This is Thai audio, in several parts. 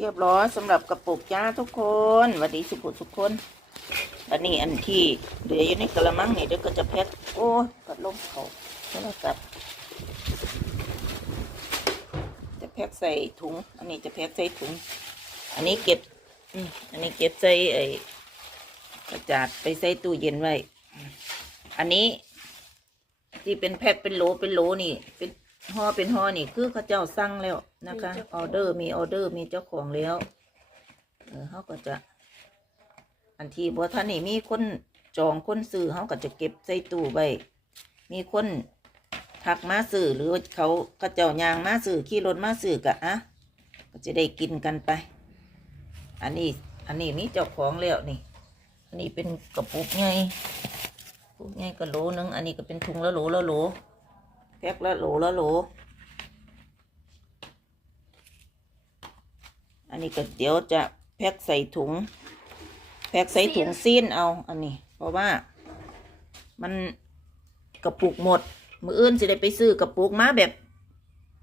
เรียบร้อยสำหรับกระปุกจ้าทุกคนสวัสดีสุขุทุกคนอันนี้อันที่เหลืออยู่ในกระมังนี่เดี๋ยวก็จะแพ็คโอ้ยกัดลมเขาโทรศัพท์จะแพ็คใส่ถุง อันนี้จะแพ็คใส่ถุง อันนี้เก็บอันนี้เก็บใส่ไอ้กระจาดไปใส่ตู้เย็นไว้ อันนี้ที่เป็นแพ็คเป็นโหลเป็นโหลนี่ เป็น ห่อเป็นห่อนี่คือเขาเจ้าสั่งแล้วนะคะออเดอร์มีออเดอร์มีเจ้าของแล้วเออเขาก็จะ อันที่บัท่านนี่มีคนจองคนซื้อเขาก็จะเก็บใส่ตู้ไว้มีคนทักมาซื้อหรือว่าเขาเขาเจ้ายางมาซื้อขี่รถมาซื้อกะอะก็จะได้กินกันไป อันนี้อันนี้มีเจ้าของแล้วนี่ อันนี้เป็นกระปุกไงปุกไงก็โหลนึงอันนี้ก็เป็นถุงละโหลละโหล แพ็คละโหลละโหล อันนี้ก็เดี๋ยวจะแพ็คใส่ถุง แพ็คใส่ถุงซีนเอา อันนี้ เพราะว่า มันกระปุกหมด มืออื่นจะได้ไปซื้อกระปุกมาแบบ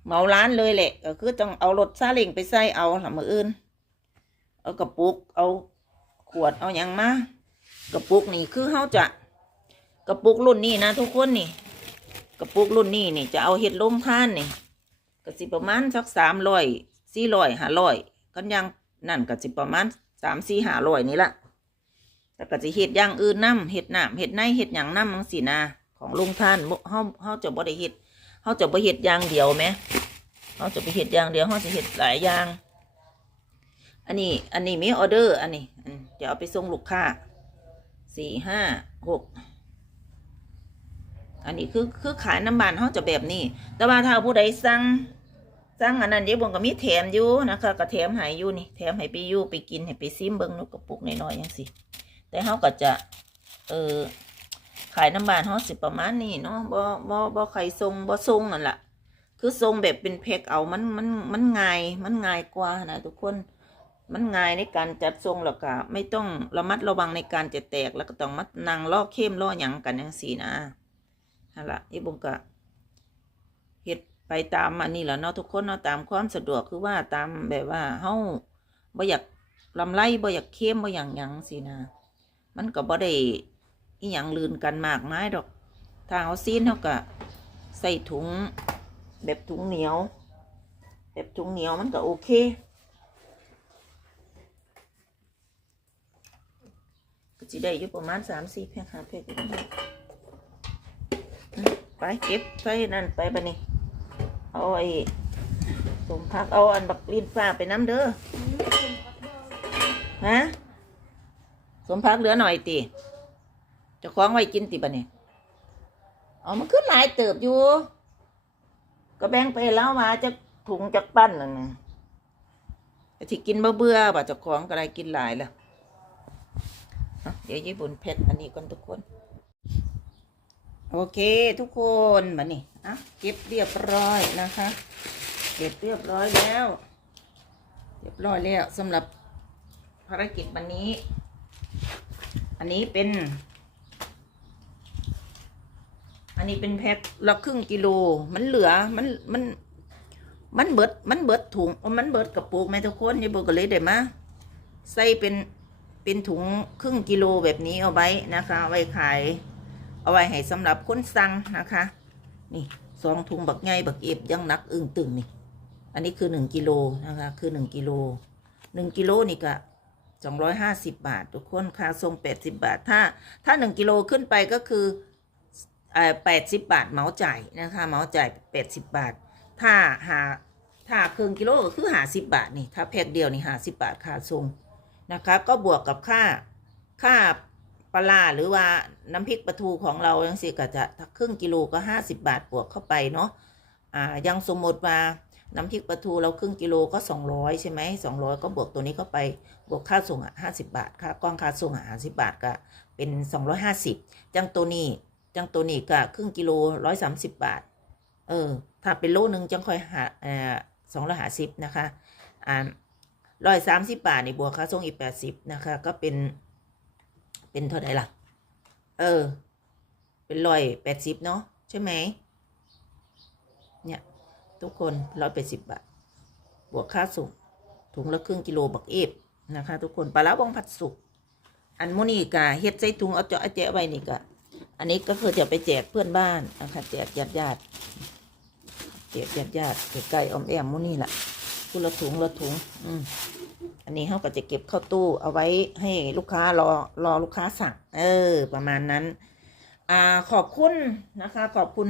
เมาร้านเลยแหละ ก็คือต้องเอารถซาเล้งไปใส่เอาละมืออื่น เอากระปุก เอาขวด เอาอย่างมากระปุกนี่คือเขาจะกระปุกรุ่นนี้นะทุกคนนี่ กระปุกรุ่นนี้นี่จะเอาเห็ดลมท่านนี่ก็สิประมาณสักสามร้อยสี่ร้อยห้าร้อยกันยังนั่นก็สิประมาณสามสี่ห้าร้อยนี่ละแล้วก็สิเห็ดย่างอื่นน้ำเห็ดหน้ำเห็ดในเห็ดอย่างน้ำมังสีนาของลุงท่านบ่เฮาเฮาจะบ่ได้เห็ดเฮาจะบ่เห็ดย่างเดียวไหมเฮาจะไปเห็ดย่างเดียวเฮาจะเห็ดหลายอย่าง อันนี้อันนี้มีออเดอร์อันนี้อันจะเอาไปส่งลูกค้าสี่ห้าหก อันนี้คือคือขายน้ำมันเขาจะแบบนี้ แต่ว่าถ้าผู้ใดสั่งสั่งอันนั้นเดี๋ยวผมก็มีแถมอยู่นะคะก็แถมให้อยู่นี่แถมให้ไปอยู่ไปกินให้ไปซิมเบิ้งนกกระปุกน้อยๆอย่างสิแต่เขาก็จะเออขายน้ำมันเขาสิประมาณนี้เนาะบ่บ่บ่ใครทรงบ่ทรงนั่นแหละคือทรงแบบเป็นแพ็คเอามันมันมันง่ายมันง่ายกว่านะทุกคนมันง่ายในการจัดทรงแล้วก็ไม่ต้องระมัดระวังในการจะแตกแล้วก็ต้องมานั่งล่อเข้มล่อหยังกันอย่างสีนะ นั่นละอีบุงกะเฮ็ดไปตามอันนี้แหละเนาะทุกคนเนาะตามความสะดวกคือว่าตามแบบว่าเฮาบ่อยากลำไรบ่อยากเข้มบ่อย่างหยังสินะมันก็บ่ได้อีหยังลืนกันมากมายดอกถ้าเอาซีนเฮาก็ใส่ถุงแบบถุงเหนียว แบบถุงเหนียวมันก็โอเคก็สิได้อยู่ประมาณสามสี่แพ็คห้าแพ็คอีก ไปเก็บใส่นั่นไปปะนี่เอาไอ้สมพักเอาอันบักลิ้นฟ้าไปน้ำเด้อฮะสมพักเหลือหน่อยติจะคล้องไว้กินติปะนี่เอามันขึ้นหลายเติบอยู่ ก็แบ่งไปแล้วมาจะถุงจากปั้นนั่นน่ะแต่ที่กินบ่เบื่อบ่จะคล้องก็ได้กินหลายแล้วอะเดี๋ยวญี่ปุ่นเพชรอันนี้ก่อนทุกคน โอเคทุกคนมานี่อะเก็บเรียบร้อยนะคะเก็บเรียบร้อยแล้ว เรียบร้อยแล้วสำหรับภารกิจวันนี้ อันนี้เป็น อันนี้เป็นแพ็คละครึ่งกิโล มันเหลือมันมัน มันเบิดมันเบิดถุงมันเบิดกระปุกแม่ทุกคนยายโบก็เลยได้มาใส่เป็นเป็นถุงครึ่งกิโลแบบนี้เอาไว้นะคะไว้ขาย เอาไว้ให้สำหรับคนสั่งนะคะ นี่สองถุงบักไงบักเอฟยังหนักอึ้งตึงนี่ อันนี้คือหนึ่งกิโลนะคะ คือหนึ่งกิโลหนึ่งกิโลนี่ก็สองร้อยห้าสิบบาท ทุกคนค่าส่งแปดสิบบาท ถ้า ถ้าหนึ่งกิโลขึ้นไปก็คือแปดสิบบาทเหมาจ่ายนะคะเหมาจ่ายแปดสิบบาท ถ้าหาถ้าครึ่งกิโลก็คือหาสิบบาทนี่ถ้าแพ็คเดียวนี่หาสิบบาทค่าส่งนะคะ ก็บวกกับค่าค่า ปลาหรือว่าน้ำพริกปลาทูของเรายังสิก็จะครึ่งกิโลก็ห้าสิบบาทบวกเข้าไปเนาะอ่ายังสมมติว่าน้ำพริกปลาทูเราครึ่งกิโลก็สองร้อยใช่ไหมสองร้อยก็บวกตัวนี้เข้าไปบวกค่าส่งอะห้าสิบาทค่ากล้องค่าส่งอะห้าสิบาทก็เป็นสองร้อยห้าสิบจังตัวนี้จังตัวนี้ก็ครึ่งกิโลร้อยสามสิบบาท เออ ถ้าเป็นโลนึงจังค่อยหาเอ่อสองร้อยห้าสิบนะคะอ่าร้อยสามสิบบาทนี่บวกค่าส่งอีกแปดสิบนะคะ ก็เป็น เป็นเท่าไหร่ล่ะ เออ เป็นร้อยแปดสิบเนาะใช่ไหม เนี่ย ทุกคนร้อยแปดสิบบาท บวกค่าส่งถุงละครึ่งกิโลบักเอฟนะคะ ทุกคนปลาร้าบองผัดสุก อันโมนี่กะเฮ็ดใส่ถุงเอาเจาะเอาแจะไว้นี่กะอันนี้ก็คือจะไปแจกเพื่อนบ้านนะคะแจกญาติญาติแจกญาติญาติใกล้ๆออมแอมโมนี่แหละคุณละถุงละถุง อืม อันนี้เขาก็จะเก็บเข้าตู้เอาไว้ให้ลูกค้ารอรอลูกค้าสั่ง เออ ประมาณนั้น อ่าขอบคุณนะคะ ขอบคุณ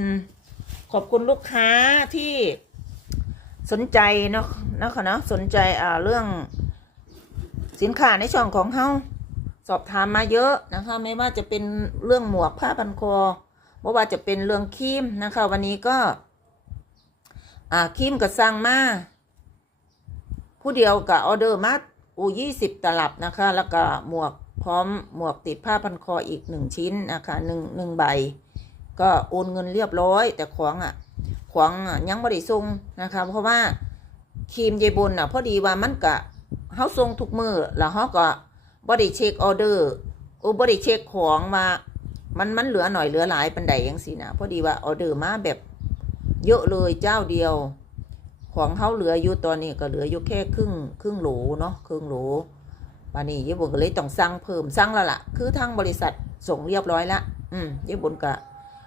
ขอบคุณลูกค้าที่สนใจเนาะนะคะเนาะสนใจอ่าเรื่องสินค้าในช่องของเฮาสอบถามมาเยอะนะคะ ไม่ว่าจะเป็นเรื่องหมวกผ้าพันคอไม่ว่าจะเป็นเรื่องครีมนะคะ วันนี้ก็ อ่าครีมก็สั่งมา ผู้เดียวกับออเดอร์มาอูยี่สิบตลับนะคะ แล้วก็หมวกพร้อมหมวกติดผ้าพันคออีกหนึ่งชิ้นนะคะหนึ่งหนึ่งใบ ก็โอนเงินเรียบร้อย แต่ของอะของอะยังบริส่งนะคะ เพราะว่าครีมเยบุนอะพอดีว่ามันกะเฮาส่งทุกมือแล้วเฮาก็บริเช็คออเดอร์โอ้บริเช็คของว่ามันมันเหลือหน่อยเหลือหลายปันใดยังสินะพอดีว่าออเดอร์มาแบบเยอะเลยเจ้าเดียว ของเฮาเหลืออยู่ตอนนี้ก็เหลืออยู่แค่ครึ่งครึ่งโหลเนาะครึ่งโหลป่านนี้เยบุนก็เลยต้องสั่งเพิ่มสั่งแล้วล่ะ คือทางบริษัทส่งเรียบร้อยละอืมเยบุนก็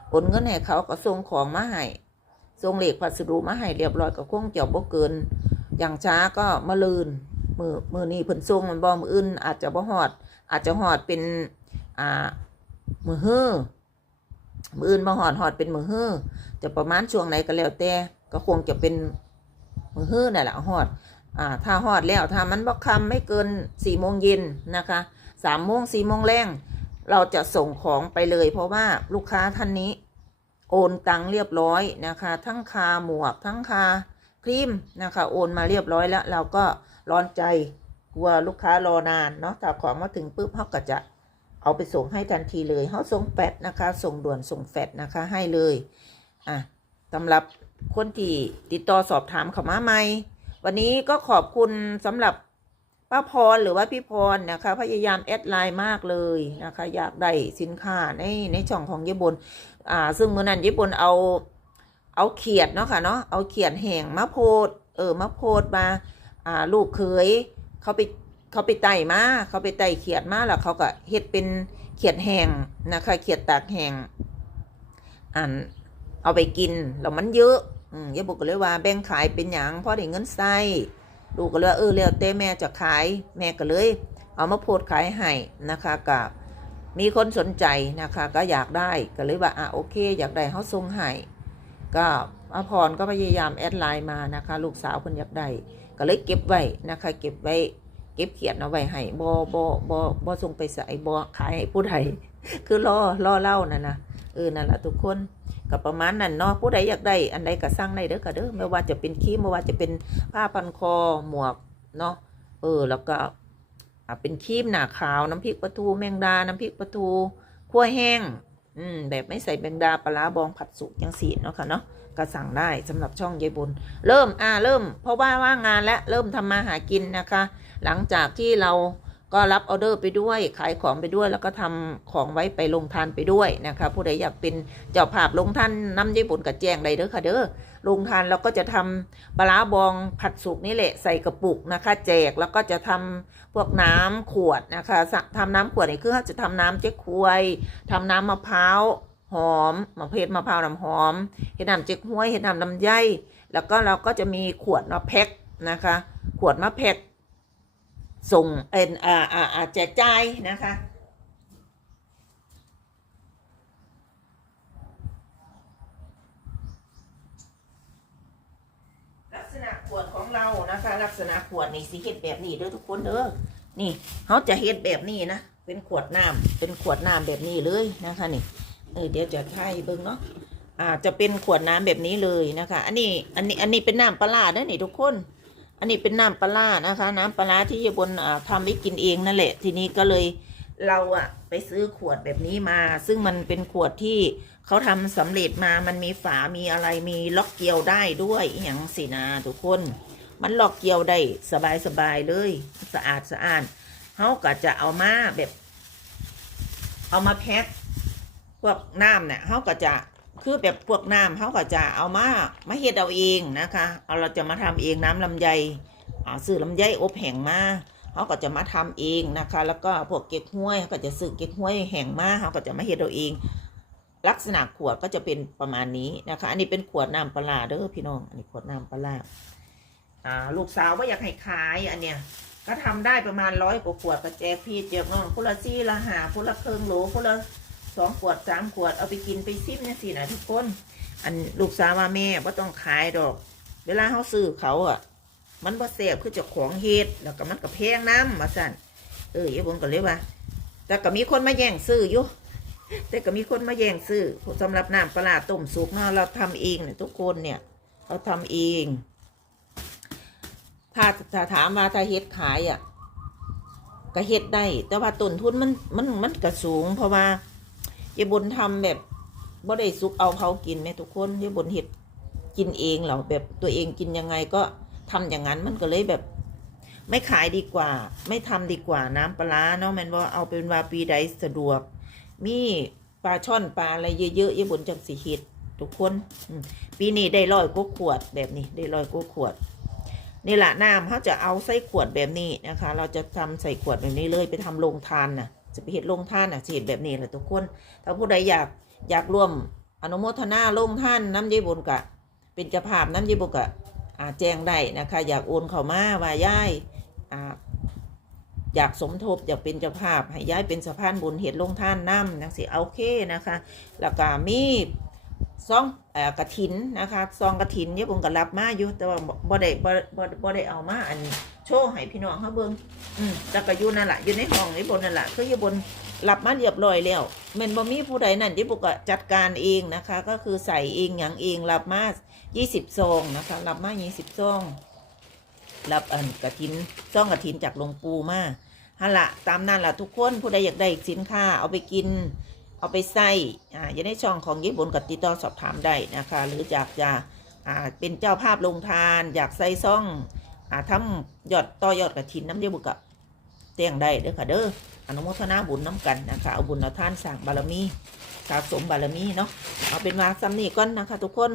โอนเงินให้เขาก็ส่งของมาให้ส่งเหล็กพัสดุมาให้เรียบร้อยก็คงจะบ่เกิน อย่างช้าก็มะลืนมือมือนี้เพิ่นส่งมันบ่มืออื่น อาจจะบ่ฮอด อาจจะฮอดเป็นอ่ามือฮื้อมืออื่นบ่ฮอดฮอดเป็นมือฮื้อจะประมาณช่วงไหนก็แล้วแต่ก็คงจะเป็น มือฮื้อนั่นแหละฮอดอ่าถ้าฮอดแล้วถ้ามันบ่คำไม่เกินสี่โมงเย็นนะคะสามโมงสี่โมงแรงเราจะส่งของไปเลย เพราะว่าลูกค้าท่านนี้ โอนตังค์เรียบร้อยนะคะ ทั้งคาหมวกทั้งคาครีมนะคะ โอนมาเรียบร้อยแล้ว เราก็ร้อนใจกลัวลูกค้ารอนานเนาะถ้าของมาถึงปุ๊บเขาก็จะเอาไปส่งให้ทันทีเลยเขาส่งแฟดนะคะ ส่งด่วนส่งแฟดนะคะให้เลยอะ สำหรับคนที่ติดต่อสอบถามเขามาใหม่ วันนี้ก็ขอบคุณสำหรับป้าพรหรือว่าพี่พรนะคะ พยายามแอดไลน์มากเลยนะคะ อยากได้สินค้าในในช่องของญี่ปุ่นอ่า ซึ่งเมื่อนั้นญี่ปุ่นเอาเอาเขียดเนาะค่ะเนาะเอาเขียดแห้งมาโพดเออมาโพดมาอ่าลูกเคยเขาไปเขาไปไต่มาเขาไปไต่เขียดมาแล้วเขาก็เฮ็ดเป็นเขียดแห้งนะคะ เขียดตากแห้งอัน เอาไปกินแล้วมันเยอะอืมยายบอกก็เลยว่าแบ่งขายเป็นอย่างพอได้เงินใส่ลูกก็เลยว่าเออแล้วแต่แม่จะขายแม่ก็เลย เอามาโพดขายให้นะคะกับมีคนสนใจนะคะก็อยากได้ก็เลยว่าอะโอเค อยากได้เขาส่งให้ก็อาพรก็พยายามแอดไลน์มานะคะ ลูกสาวคนอยากได้ก็เลยเก็บไว้นะคะ เก็บไว้เก็บเขียนเอาไว้ให้บอบอบอบอส่งไปใส่บอขายให้ผู้ใดคือรอรอเล่านั่นนะเออนั่นแหละทุกคน ก็ประมาณนั้นเนาะผู้ใดอยากได้อันใดก็สั่งได้เด้อค่ะเด้อไม่ว่าจะเป็นคีมไม่ว่าจะเป็นผ้าพันคอหมวกเนาะเออแล้วก็เป็นคีมหนาขาวน้ำพริกปลาทูแมงดา น้ำพริกปลาทูคั่วแห้งอืมแบบไม่ใส่แมงดาปลาบองผัดสุกยังสีเนาะค่ะเนาะก็สั่งได้สำหรับช่องยายบุญเริ่มอ่าเริ่ม เพราะว่าว่างงานและเริ่มทำมาหากินนะคะ หลังจากที่เรา ก็รับออเดอร์ไปด้วย ขายของไปด้วย แล้วก็ทำของไว้ไปลงทานไปด้วยนะคะ ผู้ใดอยากเป็นเจ้าภาพลงท่านน้ำยายบุญกับแจงใดเด้อค่ะเด้อลงทานเราก็จะทำปลาบองผัดสุกนี่แหละใส่กระปุกนะคะ แจกแล้วก็จะทำพวกน้ำขวดนะคะสะทำน้ำขวดนี่คือจะทำน้ำเจ๊ควยทำน้ำมะพร้าวหอมมะเพรมะพร้าวน้ำหอมเห็ดน้ำเจ๊กห้วยเห็ดน้ำลำไยแล้วก็เราก็จะมีขวดมาแพ็คนะคะ ขวดมาแพ็ค ส่งเอ็นอ่าอ่าอ่าแจกจ่ายนะคะลักษณะขวดของเรานะคะ ลักษณะขวดนี่สิเฮ็ดแบบนี้เด้อทุกคนเด้อนี่เขาจะเฮ็ดแบบนี้นะเป็นขวดน้ำเป็นขวดน้ำแบบนี้เลยนะคะนี่เออเดี๋ยวจะให้เบิ่งเนาะอ่าจะเป็นขวดน้ำแบบนี้เลยนะคะ อันนี้อันนี้อันนี้เป็นน้ำปลาร้าด้อนี่ทุกคน อันนี้เป็นน้ำปลานะคะ น้ำปลาที่ยายบนอ่าทำไว้กินเองนั่นแหละ ทีนี้ก็เลยเราอะไปซื้อขวดแบบนี้มา ซึ่งมันเป็นขวดที่เขาทำสำเร็จมามันมีฝามีอะไรมีล็อกเกลียวได้ด้วยอย่างสินะทุกคน มันล็อกเกลียวได้สบายสบายๆเลย สะอาดสะอาดเขาก็จะเอามาแบบ เอามาแพ็คพวกน้ำเนี่ยเขาก็จะ คือแบบพวกน้ำเขาก็จะเอามามาเฮ็ดเอาเองนะคะเอาเราจะมาทำเองน้ำลำไยอ่าซื้อลำไยอบแห้งมาเขาก็จะมาทำเองนะคะ แล้วก็พวกเก๊กฮวยเขาก็จะซื้อเก๊กฮวยแห้งมาเขาก็จะมาเฮ็ดเอาเอง ลักษณะขวดก็จะเป็นประมาณนี้นะคะ อันนี้เป็นขวดน้ำปลาเด้อพี่น้องอันนี้ขวดน้ำปลาอ่าลูกสาวว่าอยากให้ขายอันเนี้ยก็ทำได้ประมาณร้อยกว่าขวดกระแจกพี่เจียกน้องคนละซี่ละหาคนละเครื่องโหลคนละ สองขวดสามขวดเอาไปกินไปซิมเนี่ยสินะทุกคน อันลูกสาวว่าแม่ว่าต้องขายดอก เวลาเขาซื้อเขาอะ มันบ่แซ่บคือเจ้าของเฮ็ดแล้วก็มันก็แพงน้ำมาสั่นเออเอ้ผมก็เลยว่า แต่ก็มีคนมาแย่งซื้ออยู่แต่ก็มีคนมาแย่งซื้อสำหรับน้ำปลาร้าต้มสุกเนาะเราทำเองเนี่ยทุกคนเนี่ย เราทำเอง ถ้าถ้าถามว่าถ้าเฮ็ดขายอะก็เฮ็ดได้ แต่ว่าต้นทุนมันมันมันก็สูง เพราะว่า ยบนทำแบบบ่ได้สุกเอาเผากินแม่ทุกคนเยบนเฮ็ดกินเองเหราแบบตัวเองกินยังไงก็ทำอย่างนั้นมันก็เลยแบบ ไม่ขายดีกว่า ไม่ทำดีกว่าน้ำปลาร้าเนาะแม่นว่าเอาเป็นว่าปีใดสะดวก มีปลาช่อนปลาอะไรเยอะๆเยบนจังสิเฮ็ดทุกคนปีนี้ได้ร้อยกว่าขวดแบบนี้ ได้ร้อยกว่าขวดนี่แหละน้ำเขาจะเอาใส่ขวดแบบนี้นะคะ เราจะทำใส่ขวดแบบนี้เลยไปทำโรงทานน่ะ จะไปเห็ดโรงท่านนะจะเห็ดแบบนี้แหละทุกคน ถ้าผู้ใดอยากอยากร่วมอนุโมทนาโรงท่านน้ำเยบุญกะ เป็นเจ้าภาพน้ำเยบุญกะอาแจ้งได้นะคะ อยากโอนเข้ามาว่าย่ายอ่าอยากสมทบอยากเป็นเจ้าภาพ ให้ย้ายเป็นสะพานบุญเห็ดโรงท่านน้ำนังสิเอาโอเคนะคะ แล้วก็มีซองเอ่อกระถินนะคะซองกระถินเนี่ยผมก็รับมาอยู่แต่ว่าบ่บ่ได้บ่บ่บ่ได้เอามาอันโชว์ให้พี่น้องเขาเบิ่งอืมแต่ก็อยู่นั่นแหละอยู่ในห้องในบนนั่นแหละคืออยู่บนรับมาเรียบร้อยแล้วแม่นบ่มีผู้ใดนั่นที่ปกจัดการเองนะคะ ก็คือใส่เองหยังเองรับมา20ซองนะคะรับมา20ซองรับอันกระถินซองกระถินจากหลวงปู่มาฮะละตามนั้นละทุกคนผู้ใดอยากได้สินค้าเอาไปกินเอาไปใส่อ่าอย่าได้ช่องของญี่ปุ่นกับติดต่อสอบถามได้นะคะ หรืออยากจะอ่าเป็นเจ้าภาพลงทาน อยากใส่ซ่อง อาทำยอดต่อยอดกระถินน้ำเยบุกับเตียงได้เด้อค่ะเด้ออนุโมทนาบุญน้ำกันนะคะเอาบุญเอาท่านสั่งบารมีสะสมบารมีเนาะเอาเป็นว่าซ้ำนี่ก่อนนะคะ ทุกคน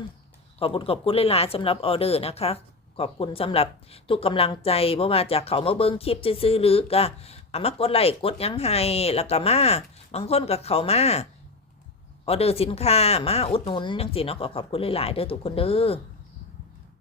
ขอบุญขอบคุณหลายๆสำหรับออเดอร์นะคะขอบคุณสำหรับทุกกำลังใจเพราะว่าจากเขามาเบิ้งคลิปซื้อหรือก็เอามากดไลค์กดยังให้แล้วก็มาบางคนกับเขามาออเดอร์สินค้ามาอุดหนุนยังสิเนาะก็ขอบคุณหลายๆเด้อทุกคนเด้อ